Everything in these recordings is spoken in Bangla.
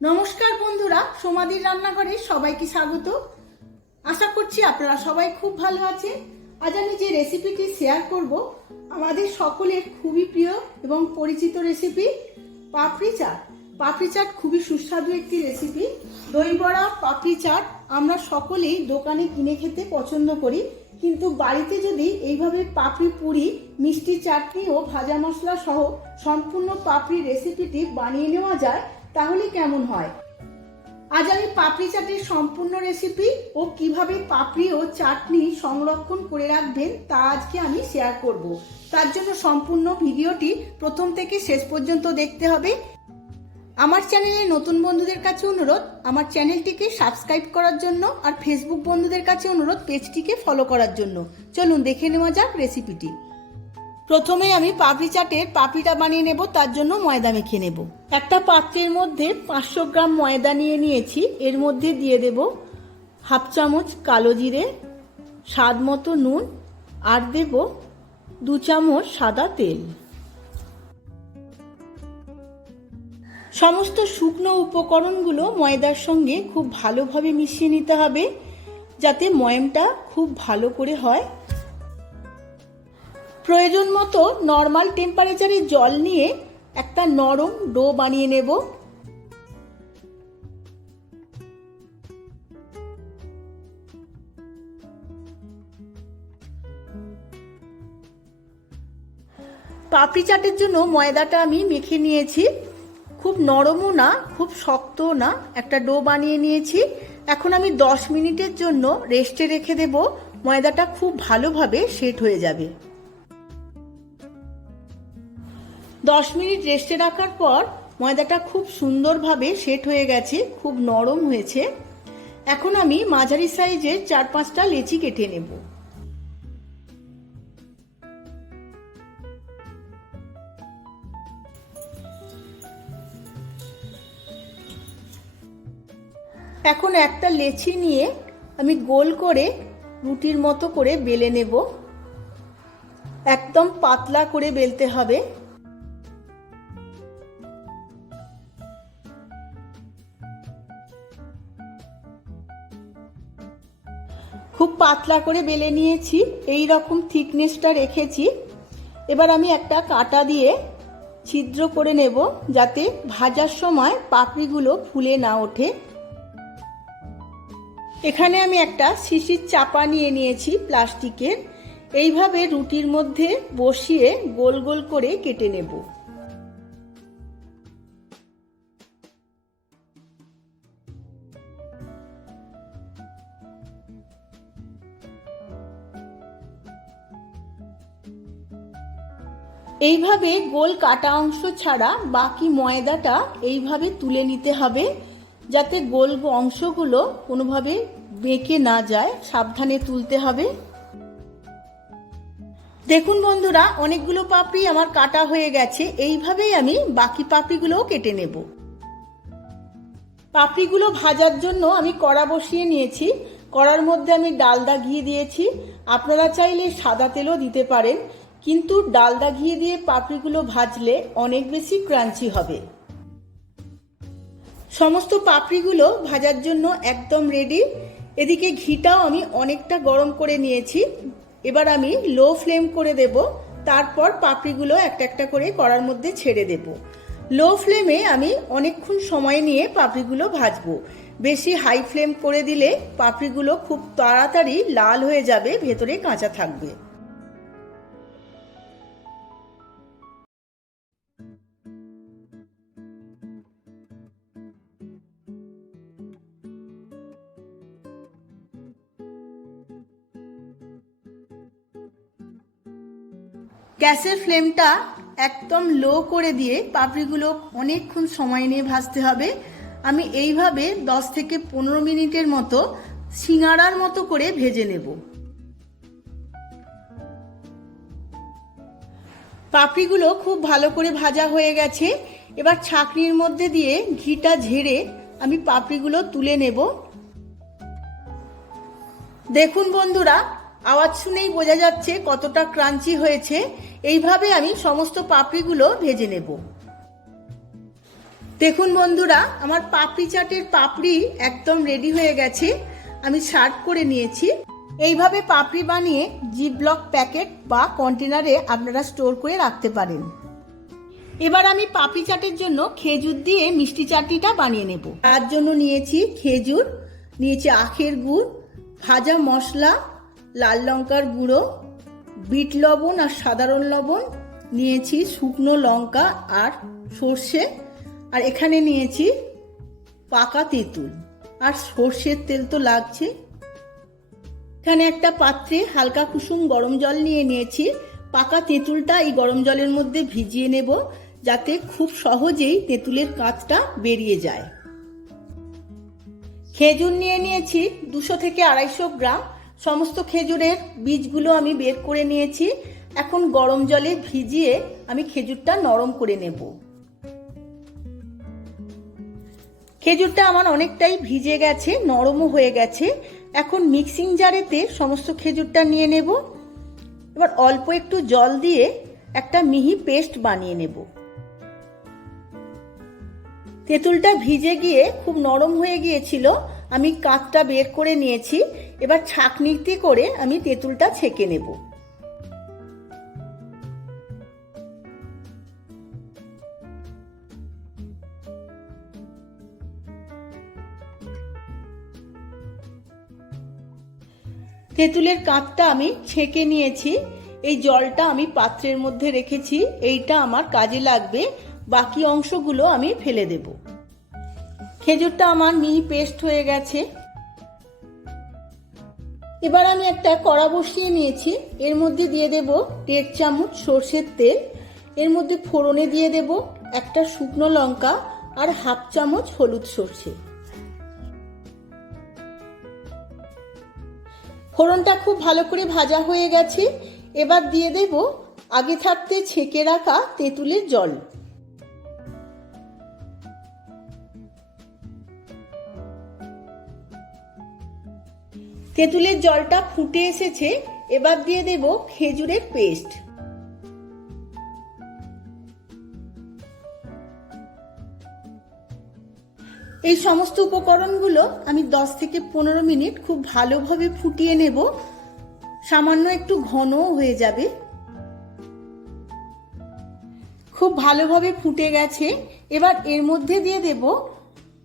নমস্কার বন্ধুরা, সোমাদির রান্নাঘরে সবাইকে স্বাগত। আশা করছি আপনারা সবাই খুব ভালো আছেন। আজ আমি যে রেসিপিটি শেয়ার করব আমাদের সকলের খুবই প্রিয় এবং পরিচিত রেসিপি পাপড়ি চাট। পাপড়ি চাট খুবই সুস্বাদু একটি রেসিপি। দই বড়া, পাপড়ি চাট আমরা সকলেই দোকানে কিনে খেতে পছন্দ করি, কিন্তু বাড়িতে যদি এইভাবে পাপড়ি পুরি, মিষ্টি চাটনি ও ভাজা মশলা সহ সম্পূর্ণ পাপড়ি রেসিপিটি বানিয়ে নেওয়া যায় তাহলে কেমন হয়। আজ আমি পাপড়ি চাটের সম্পূর্ণ রেসিপি ও কিভাবে পাপড়ি ও চাটনি সংরক্ষণ করে রাখবেন তা আজকে আমি শেয়ার করব। তার জন্য সম্পূর্ণ ভিডিওটি প্রথম থেকে শেষ পর্যন্ত দেখতে হবে। আমার চ্যানেলে নতুন বন্ধুদের কাছে অনুরোধ আমার চ্যানেলটিকে সাবস্ক্রাইব করার জন্য, আর ফেসবুক বন্ধুদের কাছে অনুরোধ পেজটিকে ফলো করার জন্য। চলুন দেখে নেওয়া যাক রেসিপিটি। প্রথমে আমি পাপড়ি চাটের পাপড়িটা বানিয়ে নেব, তার জন্য ময়দা মেখে নেব। একটা পাত্রের মধ্যে 500 গ্রাম ময়দা নিয়ে নিয়েছি। এর মধ্যে দিয়ে দেব হাফ চামচ কালো জিরে, স্বাদ মতো নুন, আর দেব 2 চামচ সাদা তেল। সমস্ত শুকনো উপকরণগুলো ময়দার সঙ্গে খুব ভালোভাবে মিশিয়ে নিতে হবে, যাতে ময়ামটা খুব ভালো করে হয়। প্রয়োজন মতো নর্মাল টেম্পারেচারে জল নিয়ে একটা নরম ডো বানিয়ে নেব। পাপড়ি চাটের জন্য ময়দাটা আমি মেখে নিয়েছি। খুব নরমও না, খুব শক্তও না, একটা ডো বানিয়ে নিয়েছি। এখন আমি 10 মিনিটের জন্য রেস্টে রেখে দেব। ময়দাটা খুব ভালোভাবে সেট হয়ে যাবে। 10 মিনিট রেস্টে রাখার পর ময়দাটা খুব সুন্দরভাবে সেট হয়ে গেছে, খুব নরম হয়েছে। এখন আমি মাঝারি সাইজের 4-5টা লেচি কেটে নেব। এখন একটা লেচি নিয়ে আমি গোল করে রুটির মতো করে বেলে নেব। একদম পাতলা করে বেলতে হবে। খুব পাতলা করে বেলে নিয়েছি, এই রকম থিকনেসটা রেখেছি। এবার আমি একটা কাঁটা দিয়ে ছিদ্র করে নেব, যাতে ভাজার সময় পাপড়িগুলো ফুলে না ওঠে। এখানে আমি একটা শিশির চাপা নিয়ে নিয়েছি প্লাস্টিকের। এইভাবে রুটির মধ্যে বসিয়ে গোল গোল করে কেটে নেব। এইভাবে গোল কাটা অংশ ছাড়া বাকি ময়দাটা এইভাবে তুলে নিতে হবে, যাতে গোল অংশগুলো কোনোভাবে বেঁকে না যায়। সাবধানে তুলতে হবে। দেখুন বন্ধুরা, অনেকগুলো পাপড়ি আমার কাটা হয়ে গেছে। এইভাবেই আমি বাকি পাপড়িগুলোও কেটে নেব। পাপড়িগুলো ভাজার জন্য আমি কড়া বসিয়ে নিয়েছি। কড়ার মধ্যে আমি ডালদা ঘি দিয়েছি। আপনারা চাইলে সাদা তেলও দিতে পারেন, কিন্তু ডালদা ঘি দিয়ে পাপড়িগুলো ভাজলে অনেক বেশি ক্রাঞ্চি হবে। সমস্ত পাপড়িগুলো ভাজার জন্য একদম রেডি। এদিকে ঘিটাও আমি অনেকটা গরম করে নিয়েছি। এবার আমি লো ফ্লেম করে দেব। তারপর পাপড়িগুলো একটা একটা করে কড়ার মধ্যে ছেড়ে দেব। লো ফ্লেমে আমি অনেকক্ষণ সময় নিয়ে পাপড়িগুলো ভাজবো। বেশি হাই ফ্লেম করে দিলে পাপড়িগুলো খুব তাড়াতাড়ি লাল হয়ে যাবে, ভেতরে কাঁচা থাকবে। গ্যাসের ফ্লেমটা একদম লো করে দিয়ে পাপড়িগুলো অনেকক্ষণ সময় নিয়ে ভাজতে হবে। আমি এইভাবে 10 থেকে 15 মিনিটের মতো সিঙ্গাড়ার মতো করে ভেজে নেব। পাপড়িগুলো খুব ভালো করে ভাজা হয়ে গেছে। এবার ছাঁকনির মধ্যে দিয়ে ঘিটা ঝেড়ে আমি পাপড়িগুলো তুলে নেব। দেখুন বন্ধুরা, আওয়াজ শুনেই বোঝা যাচ্ছে কতটা ক্রাঞ্চি হয়েছে। এইভাবে আমি সমস্ত পাপড়িগুলো ভেজে নেব। দেখুন বন্ধুরা, আমার পাপড়ি চাটের পাপড়ি একদম রেডি হয়ে গেছে। আমি সার্ভ করে নিয়েছি। এইভাবে পাপড়ি বানিয়ে জিপলক প্যাকেট বা কন্টেনারে আপনারা স্টোর করে রাখতে পারেন। এবার আমি পাপড়ি চাটের জন্য খেজুর দিয়ে মিষ্টি চাটনিটা বানিয়ে নেব। তার জন্য নিয়েছি খেজুর, নিয়েছি আখের গুড়, ভাজা মশলা, লাল লঙ্কার গুঁড়ো, বিট লবণ আর সাধারণ লবণ, নিয়েছি শুকনো লঙ্কা আর সর্ষে, আর এখানে নিয়েছি পাকা তেঁতুল আর সর্ষের তেল তো লাগছে। এখানে একটা পাত্রে হালকা কুসুম গরম জল নিয়ে নিয়েছি। পাকা তেঁতুলটা এই গরম জলের মধ্যে ভিজিয়ে নেব, যাতে খুব সহজেই তেঁতুলের কাঁচটা বেরিয়ে যায়। খেজুর নিয়ে নিয়েছি 200 থেকে 250 গ্রাম। সমস্ত খেজুরের বীজগুলো আমি বের করে নিয়েছি। এখন গরম জলে ভিজিয়ে আমি খেজুরটা নরম করে নেব। খেজুরটা আমার অনেকটাই ভিজে গেছে, নরমও হয়ে গেছে। এখন মিক্সিং জারেতে সমস্ত খেজুরটা নিয়ে নেব। এবার অল্প একটু জল দিয়ে একটা মিহি পেস্ট বানিয়ে নেব। তেঁতুলটা ভিজে গিয়ে খুব নরম হয়ে গিয়েছিল, আমি কাঁচটা বের করে নিয়েছি। এবার ছাঁকনিতে করে আমি তেঁতুলটা ছেঁকে নেব। তেঁতুলের কাঁচটা আমি ছেঁকে নিয়েছি। এই জলটা আমি পাত্রের মধ্যে রেখেছি, এইটা আমার কাজে লাগবে। বাকি অংশগুলো আমি ফেলে দেব। খেজুরটা আমার মিহি পেস্ট হয়ে গেছে। এবার আমি একটা কড়া বসিয়ে নিয়েছি। এর মধ্যে দিয়ে দেব 1.5 চামচ সর্ষের তেল। এর মধ্যে ফোড়নে দিয়ে দেব একটা শুকনো লঙ্কা আর 1/2 চামচ হলুদ সর্ষে। ফোড়নটা খুব ভালো করে ভাজা হয়ে গেছে। এবার দিয়ে দেব আগে থাকতে ছেঁকে রাখা তেঁতুলের জল। তেঁতুলের জলটা ফুটে এসেছে। এবার দিয়ে দেব খেজুরের পেস্ট। এই সমস্ত উপকরণগুলো আমি 10 থেকে 15 মিনিট খুব ভালোভাবে ফুটিয়ে নেব। সামান্য একটু ঘনও হয়ে যাবে। খুব ভালোভাবে ফুটে গেছে। এবার এর মধ্যে দিয়ে দেব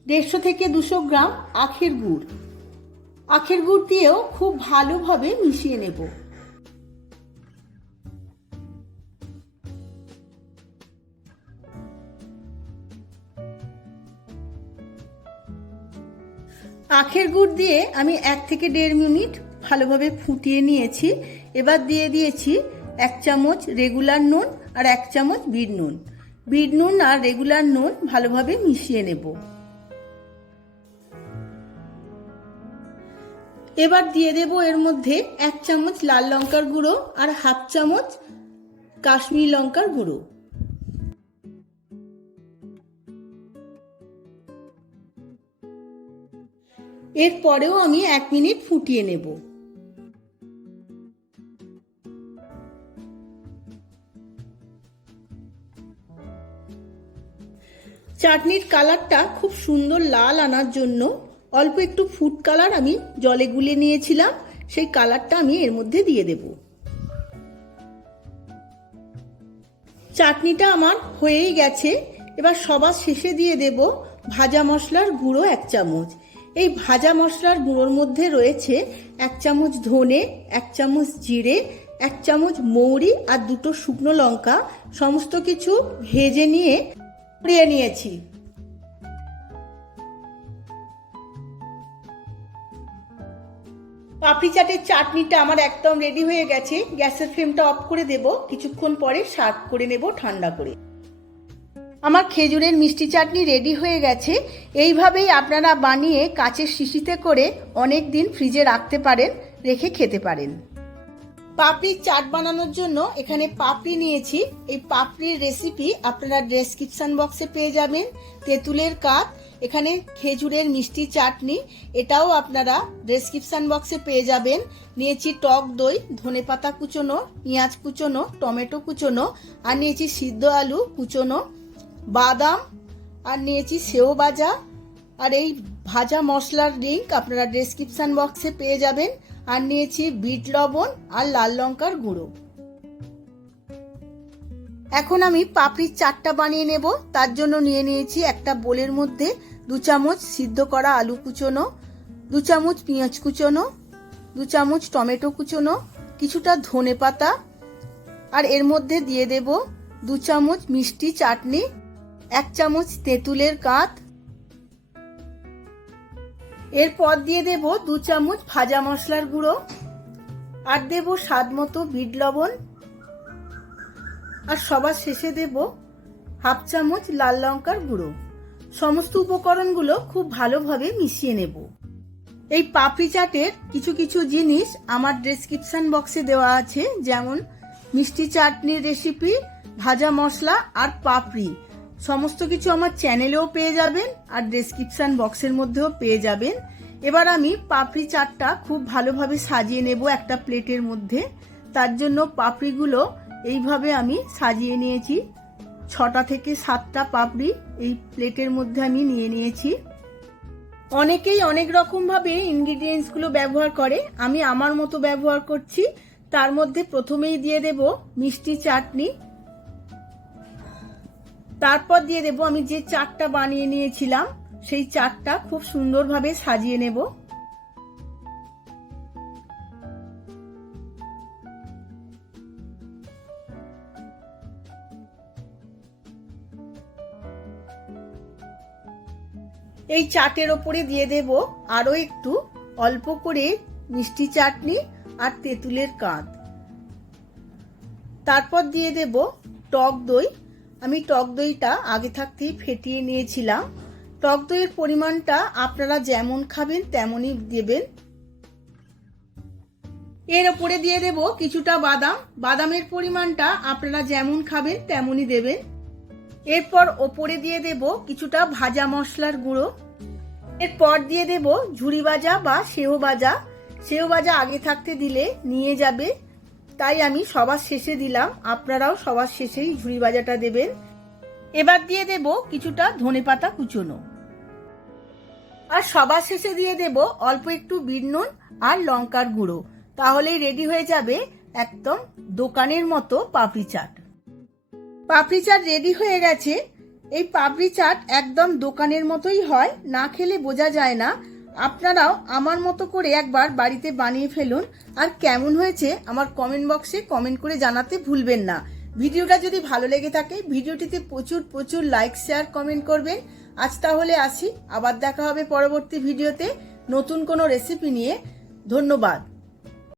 150 থেকে 200 গ্রাম আখের গুড়। আখের গুড় দিয়েও খুব ভালোভাবে মিশিয়ে নেব। আখের গুড় দিয়ে আমি 1 থেকে 1.5 মিনিট ভালোভাবে ফুটিয়ে নিয়েছি। এবার দিয়ে দিয়েছি 1 চামচ রেগুলার নুন আর 1 চামচ বিট নুন। বিট নুন আর রেগুলার নুন ভালোভাবে মিশিয়ে নেব। এবার দিয়ে দেব এর মধ্যে 1 চামচ লাল লঙ্কার গুঁড়ো আর 1/2 চামচ কাশ্মীরি লঙ্কার গুঁড়ো। এরপরেও আমি 1 মিনিট ফুটিয়ে নেব। চাটনির কালারটা খুব সুন্দর লাল আনার জন্য অল্প একটু ফুড কালার আমি জলে গুলে নিয়েছিলাম, সেই কালারটা আমি এর মধ্যে দিয়ে দেব। চাটনিটা আমার হয়েই গেছে। এবার সবার শেষে দিয়ে দেব ভাজা মশলার গুঁড়ো 1 চামচ। এই ভাজা মশলার গুঁড়োর মধ্যে রয়েছে 1 চামচ ধনে, 1 চামচ জিরে, 1 চামচ মৌরি আর 2টো শুকনো লঙ্কা। সমস্ত কিছু ভেজে নিয়ে পুড়িয়ে নিয়েছি। পাপড়ি চাটের চাটনিটা আমার একদম রেডি হয়ে গেছে। গ্যাসের ফ্লেমটা অফ করে দেব। কিছুক্ষণ পরে সার্ভ করে নেব ঠান্ডা করে। আমার খেজুরের মিষ্টি চাটনি রেডি হয়ে গেছে। এইভাবেই আপনারা বানিয়ে কাচের শিশিতে করে অনেক দিন ফ্রিজে রাখতে পারেন, রেখে খেতে পারেন। পাপড়ির চাট বানানোর জন্য এখানে পাপড়ি নিয়েছি। এই পাপড়ির রেসিপি আপনারা ডেসক্রিপশন বক্সে পেয়ে যাবেন। তেঁতুলের কাপ, এখানে খেজুরের মিষ্টি চাটনি, এটাও আপনারা ডেসক্রিপশন বক্সে পেয়ে যাবেন। নিয়েছি টক দই, ধনেপাতা কুচোনো, পেঁয়াজ কুচোনো, টমেটো কুচোনো, আর নিয়েছি সিদ্ধ আলু কুচোনো, বাদাম আর নিয়েছি সেও ভাজা। আর এই ভাজা মশলার লিঙ্ক আপনারা ডেসক্রিপশন বক্সে পেয়ে যাবেন। আর নিয়েছি বিট লবণ আর লাল লঙ্কার গুঁড়ো। এখন আমি পাপড়ির চাটটা বানিয়ে নেব। তার জন্য নিয়ে নিয়েছি একটা বোলের মধ্যে 2 চামচ সিদ্ধ করা আলু কুচোনো, 2 চামচ পেঁয়াজ কুচোনো, 2 চামচ টমেটো কুচোনো, কিছুটা ধনে পাতা, আর এর মধ্যে দিয়ে দেব 2 চামচ মিষ্টি চাটনি, 1 চামচ তেঁতুলের কাঁচ, এরপর দিয়ে দেব 2 চামচ ভাজা মশলার গুঁড়ো, আর দেব স্বাদ মতো বিট লবণ, আর সবার শেষে দেব 1/2 চামচ লাল লঙ্কার গুঁড়ো। সমস্ত উপকরণগুলো খুব ভালোভাবে মিশিয়ে নেব। এই পাপড়ি চাটের কিছু কিছু জিনিস আমার ডেসক্রিপশন বক্সে দেওয়া আছে, যেমন মিষ্টি চাটনির রেসিপি, ভাজা মশলা আর পাপড়ি। সমস্ত কিছু আমার চ্যানেলেও পেয়ে যাবেন আর ডেসক্রিপশন বক্সের মধ্যেও পেয়ে যাবেন। এবার আমি পাপড়ি চাটটা খুব ভালোভাবে সাজিয়ে নেব একটা প্লেটের মধ্যে। তার জন্য পাপড়িগুলো এইভাবে আমি সাজিয়ে নিয়েছি। 6টা থেকে 7টা পাপড়ি এই প্লেটের মধ্যে আমি নিয়ে নিয়েছি। অনেকেই অনেক রকম ভাবে ইনগ্রিডিয়েন্টস গুলো ব্যবহার করে, আমি আমার মতো ব্যবহার করছি। তার মধ্যে প্রথমেই দিয়ে দেব মিষ্টি চাটনি, তারপর দিয়ে দেব আমি যে চাটটা বানিয়ে নিয়েছিলাম সেই চাটটা খুব সুন্দরভাবে সাজিয়ে নেব। এই চাটের ওপরে দিয়ে দেব আরো একটু অল্প করে মিষ্টি চাটনি আর তেঁতুলের কাঁচ। তারপর দিয়ে দেব টক দই। আমি টক দইটা আগে থাকতেই ফেটিয়ে নিয়েছিলাম। টক দইয়ের পরিমাণটা আপনারা যেমন খাবেন তেমনই দেবেন। এর ওপরে দিয়ে দেব কিছুটা বাদাম। বাদামের পরিমাণটা আপনারা যেমন খাবেন তেমনই দেবেন। এরপর ওপরে দিয়ে দেব কিছুটা ভাজা মশলার গুঁড়ো। এরপর দিয়ে দেব ঝুরি ভাজা বা সেও ভাজা। সেও ভাজা আগে থাকতে দিলে নিয়ে যাবে, তাই আমি সবার শেষে দিলাম। আপনারাও সবার শেষেই ঝুরি ভাজাটা দেবেন। এবার দিয়ে দেব কিছুটা ধনেপাতা কুচোনো, আর সবার শেষে দিয়ে দেব অল্প একটু বিট নুন আর লঙ্কার গুঁড়ো। তাহলেই রেডি হয়ে যাবে একদম দোকানের মতো পাপড়ি চাট। পাপড়ি চাট রেডি হয়ে গেছে। এই পাপড়ি চাট একদম দোকানের মতোই হয়, না খেলে বোঝা যায় না। আপনারাও আমার মতো করে একবার বাড়িতে বানিয়ে ফেলুন। আর কেমন হয়েছে আমার কমেন্ট বক্সে কমেন্ট করে জানাতে ভুলবেন না। ভিডিওটা যদি ভালো লেগে থাকে ভিডিওটিতে প্রচুর প্রচুর লাইক শেয়ার কমেন্ট করবেন। আজ তাহলে আসি, আবার দেখা হবে পরবর্তী ভিডিওতে নতুন কোনো রেসিপি নিয়ে। ধন্যবাদ।